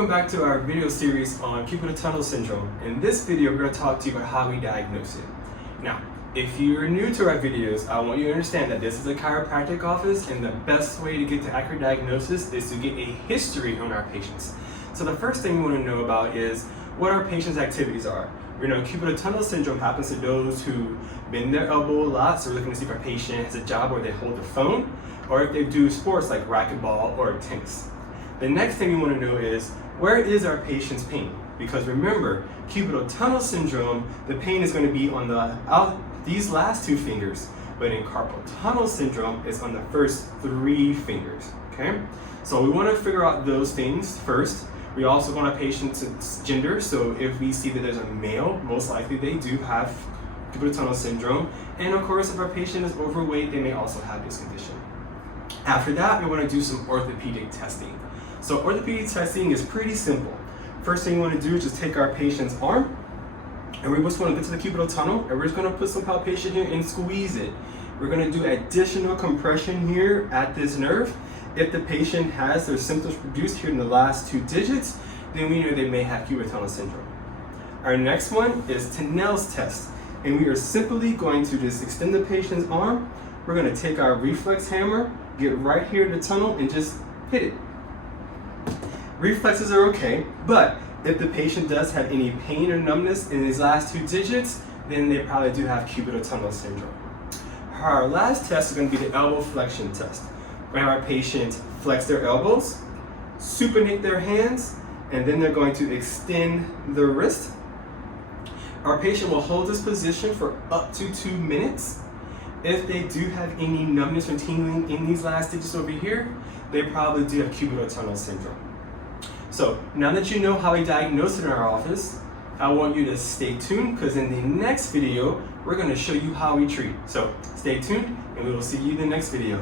welcome back to our video series on Cubital Tunnel Syndrome. In this video, we're going to talk to you about how we diagnose it. Now, if you're new to our videos, I want you to understand that this is a chiropractic office, and the best way to get to accurate diagnosis is to get a history on our patients. So the first thing we want to know about is what our patients' activities are. We know Cubital Tunnel Syndrome happens to those who bend their elbow a lot, so we're looking to see if our patient has a job where they hold the phone, or if they do sports like racquetball or tennis. The next thing we want to know is, where is our patient's pain? Because remember, Cubital Tunnel Syndrome, the pain is going to be on these last two fingers, but in carpal tunnel syndrome, it's on the first three fingers, okay? So we want to figure out those things first. We also want our patient's gender, so if we see that there's a male, most likely they do have Cubital Tunnel Syndrome. And of course, if our patient is overweight, they may also have this condition. After that, we want to do some orthopedic testing. So orthopedic testing is pretty simple. First thing we want to do is just take our patient's arm, and we just want to get to the cubital tunnel, and we're just going to put some palpation here and squeeze it. We're going to do additional compression here at this nerve. If the patient has their symptoms produced here in the last two digits, then we know they may have Cubital Tunnel Syndrome. Our next one is Tunnel's test, and we are simply going to just extend the patient's arm. We're going to take our reflex hammer, get right here in the tunnel, and just hit it. Reflexes are okay, but if the patient does have any pain or numbness in these last two digits, then they probably do have Cubital Tunnel Syndrome. Our last test is going to be the elbow flexion test. We're going to have our patient flex their elbows, supinate their hands, and then they're going to extend the wrist. Our patient will hold this position for up to 2 minutes. If they do have any numbness or tingling in these last digits over here, they probably do have Cubital Tunnel Syndrome. So now that you know how we diagnose it in our office, I want you to stay tuned, because in the next video, we're going to show you how we treat. So stay tuned, and we will see you in the next video.